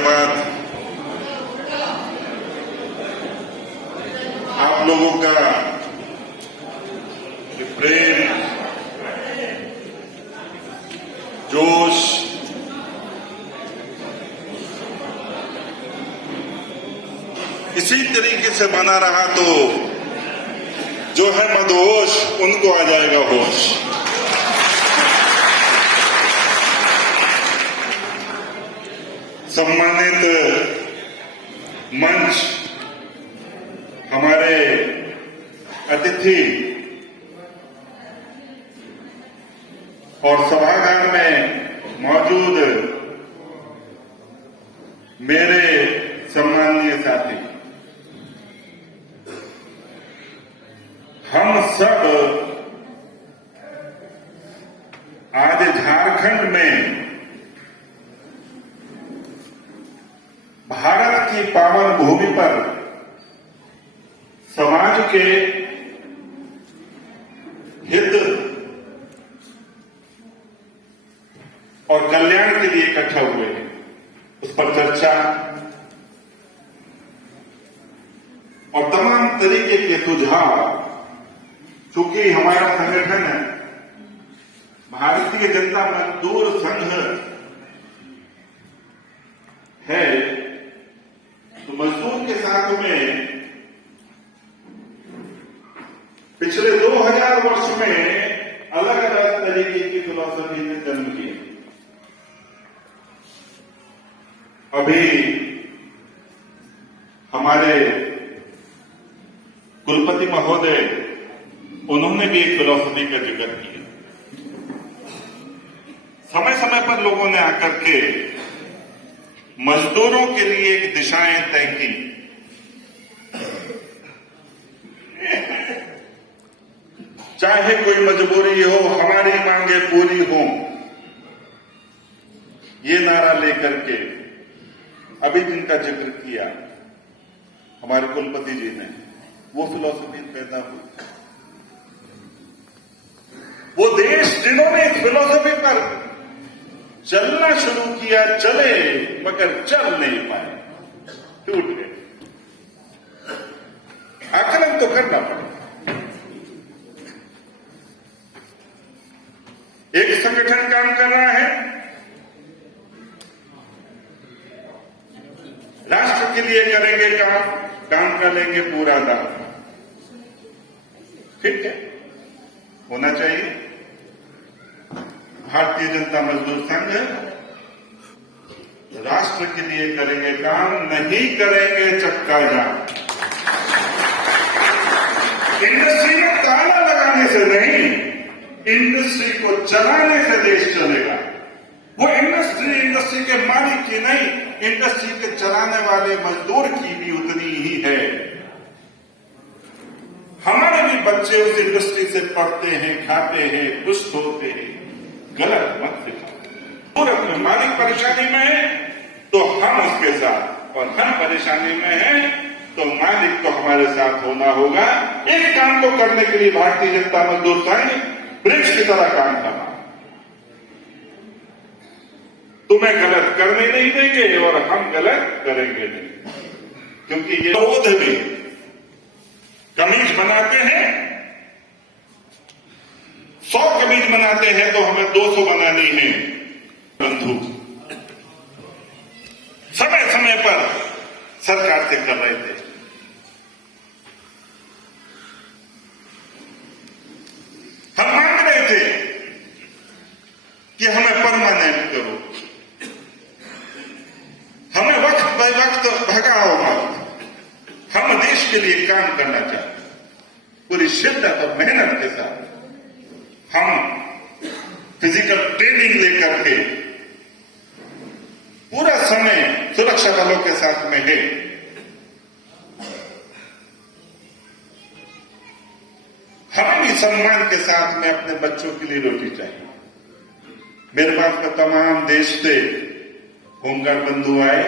धन्यवाद। आप लोगों का ये प्रेम, जोश, इसी तरीके से बना रहा तो जो है मदहोश उनको आ जाएगा होश। सम्मानित मंच, हमारे अतिथि और सभागार में मौजूद मेरे सम्मानीय साथी, हम सब आज झारखंड में भारत की पावन भूमि पर समाज के हित और कल्याण के लिए इकट्ठा हुए हैं। उस पर चर्चा और तमाम तरीके के सुझाव, चूंकि हमारा संगठन भारतीय जनता मजदूर संघ है, तो मजदूर के साथ में पिछले 2000 वर्ष में अलग अलग तरीके की फिलॉसफी ने जन्म लिया। अभी हमारे कुलपति महोदय, उन्होंने भी एक फिलॉसफी का जिक्र किया। समय समय पर लोगों ने आकर के मजदूरों के लिए एक दिशाएं तय की। चाहे कोई मजबूरी हो, हमारी मांगे पूरी हो, ये नारा लेकर के अभी जिनका जिक्र किया हमारे कुलपति जी ने, वो फिलॉसफी पैदा हुई। वो देश जिन्होंने इस फिलॉसफी पर चलना शुरू किया, चले मगर चल नहीं पाए, टूट गए। आकलन तो करना पड़ेगा। एक संगठन काम कर रहा है, राष्ट्र के लिए करेंगे काम कर लेंगे पूरा दाम, ठीक है, होना चाहिए। भारतीय जनता मजदूर संघ राष्ट्र के लिए करेंगे काम, नहीं करेंगे चक्का जाम। इंडस्ट्री में ताला लगाने से नहीं, इंडस्ट्री को चलाने से देश चलेगा। वो इंडस्ट्री के मालिक की नहीं, इंडस्ट्री के चलाने वाले मजदूर की भी उतनी ही है। हमारे भी बच्चे उस इंडस्ट्री से पढ़ते हैं, खाते हैं, दुष्ट होते हैं। गलत मत सिखाओ। और अपने मालिक परेशानी में है तो हम उसके साथ, और हम परेशानी में हैं तो मालिक को हमारे साथ होना होगा। एक काम को करने के लिए भारतीय जनता मजदूर संघ वृक्ष की तरह काम करना। तुम्हें गलत करने नहीं देंगे और हम गलत करेंगे नहीं, क्योंकि ये क्रोध में कमीज बनाते हैं, 100 कमीज बनाते हैं तो हमें 200 बनानी है। बंधु समय समय पर सरकार से कर रहे थे, हम मांग रहे थे कि हमें परमानेंट करो, हमें वक्त बाय वक्त भगाओ मत। हम देश के लिए काम करना चाहते हैं, पूरी शिद्दत और मेहनत के साथ। हम फिजिकल ट्रेनिंग लेकर के पूरा समय सुरक्षा बलों के साथ में है। हमें भी सम्मान के साथ में अपने बच्चों के लिए रोटी चाहिए। मेरे पास में तमाम देश से होमगार्ड बंधु आए,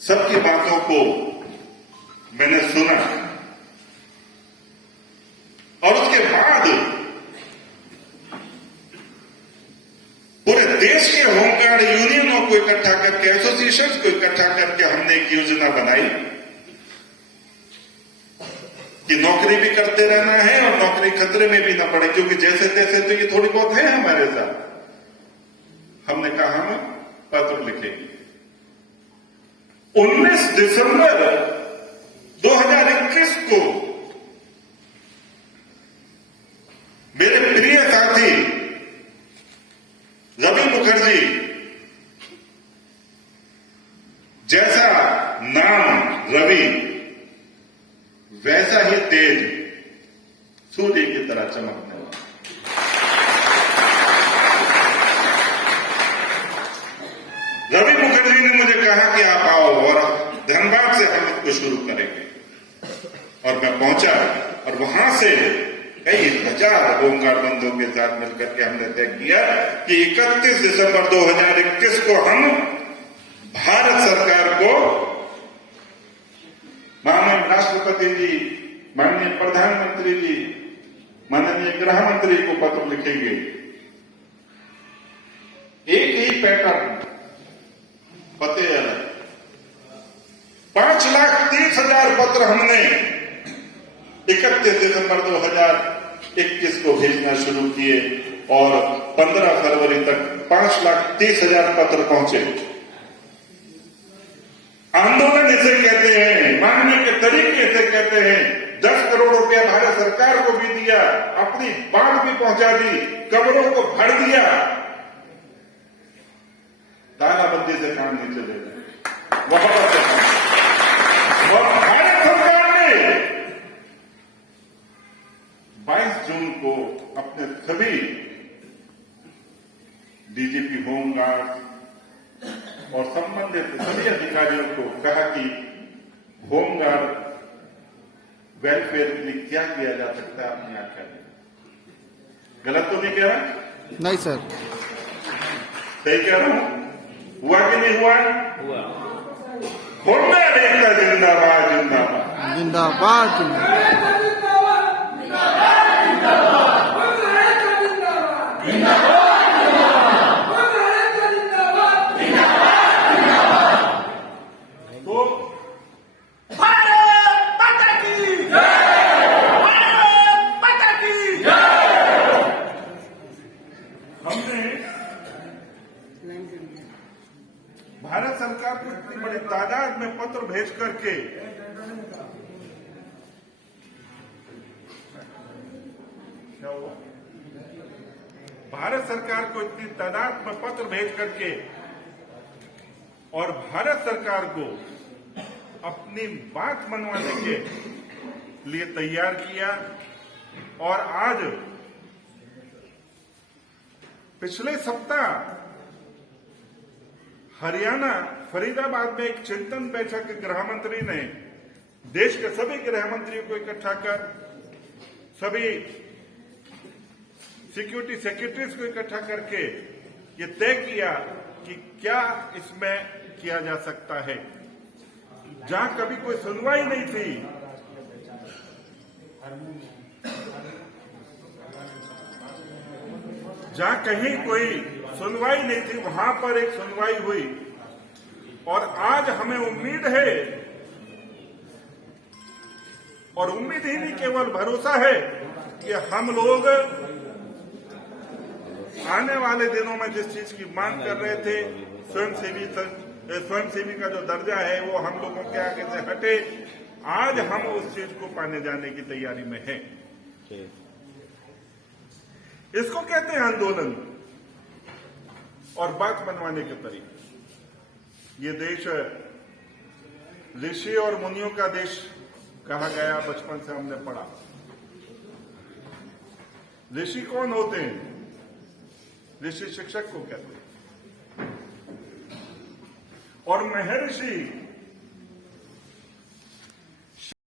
सबकी बातों को मैंने सुना और उसके बाद पूरे देश के होमगार्ड इकट्ठा करके हमने एक योजना बनाई कि नौकरी भी करते रहना है और नौकरी खतरे में भी ना पड़े, क्योंकि जैसे तैसे तो ये थोड़ी बहुत है हमारे साथ। हमने कहा हम पत्र लिखेंगे। 19 दिसंबर 2021 को मेरे प्रिय साथी रवि मुखर्जी, जैसा नाम रवि वैसा ही तेज सूर्य की तरह चमकने वाला, रवि मुखर्जी ने मुझे कहा कि आप आओ और धनबाद से हम इसको शुरू करेंगे। और मैं पहुंचा और वहां से कई हजार होमगार्ड बंधुओं के साथ मिलकर के हमने तय किया कि 31 दिसंबर 2021 को हम भारत सरकार को, माननीय राष्ट्रपति जी, माननीय प्रधानमंत्री जी, माननीय गृह मंत्री को पत्र लिखेंगे। एक ही पैटर्न, पते अलग। 5,30,000 पत्र हमने 31 दिसंबर 2021 को भेजना शुरू किए और 15 फरवरी तक 5,30,000 पत्र पहुंचे। आंदोलन इसे कहते हैं, मानने के तरीके से कहते हैं। 10 करोड़ रुपया भारत सरकार को भी दिया, अपनी बात भी पहुंचा दी, कब्रों को भर दिया। तालाबंदी से काम नहीं चलेगा। भारत सरकार ने 22 जून को अपने सभी डीजीपी होमगार्ड और संबंधित सभी अधिकारियों को कहा कि होमगार्ड वेलफेयर के लिए क्या किया जा सकता है अपनी आख्या में। गलत तो नहीं कह रहा? नहीं सर, सही कह रहा हूं। हुआ कि नहीं हुआ? होमगार्ड एकता जिंदाबाद, जिंदाबाद, जिंदाबाद, जिंदाबाद। भारत सरकार को इतनी बड़ी तादाद में पत्र भेज करके क्या हुआ? भारत सरकार को इतनी तादाद में पत्र भेज करके और भारत सरकार को अपनी बात मनवाने के लिए तैयार किया। और आज पिछले सप्ताह हरियाणा फरीदाबाद में एक चिंतन बैठक गृह मंत्री ने देश के सभी गृह मंत्रियों को इकट्ठा कर, सभी सिक्योरिटी सेक्रेटरीज को इकट्ठा करके ये तय किया कि क्या इसमें किया जा सकता है। जहां कभी कोई सुनवाई नहीं थी, जहां कहीं कोई सुनवाई नहीं थी, वहां पर एक सुनवाई हुई। और आज हमें उम्मीद है, और उम्मीद ही नहीं केवल भरोसा है कि हम लोग आने वाले दिनों में जिस चीज की मांग कर रहे थे, स्वयंसेवी का जो दर्जा है वो हम लोगों के आगे से हटे, आज हम उस चीज को पाने जाने की तैयारी में हैं। इसको कहते हैं आंदोलन और बात मनवाने के तरीके। ये देश ऋषि और मुनियों का देश कहा गया, बचपन से हमने पढ़ा। ऋषि कौन होते हैं? ऋषि शिक्षक को कहते हैं। और महर्षि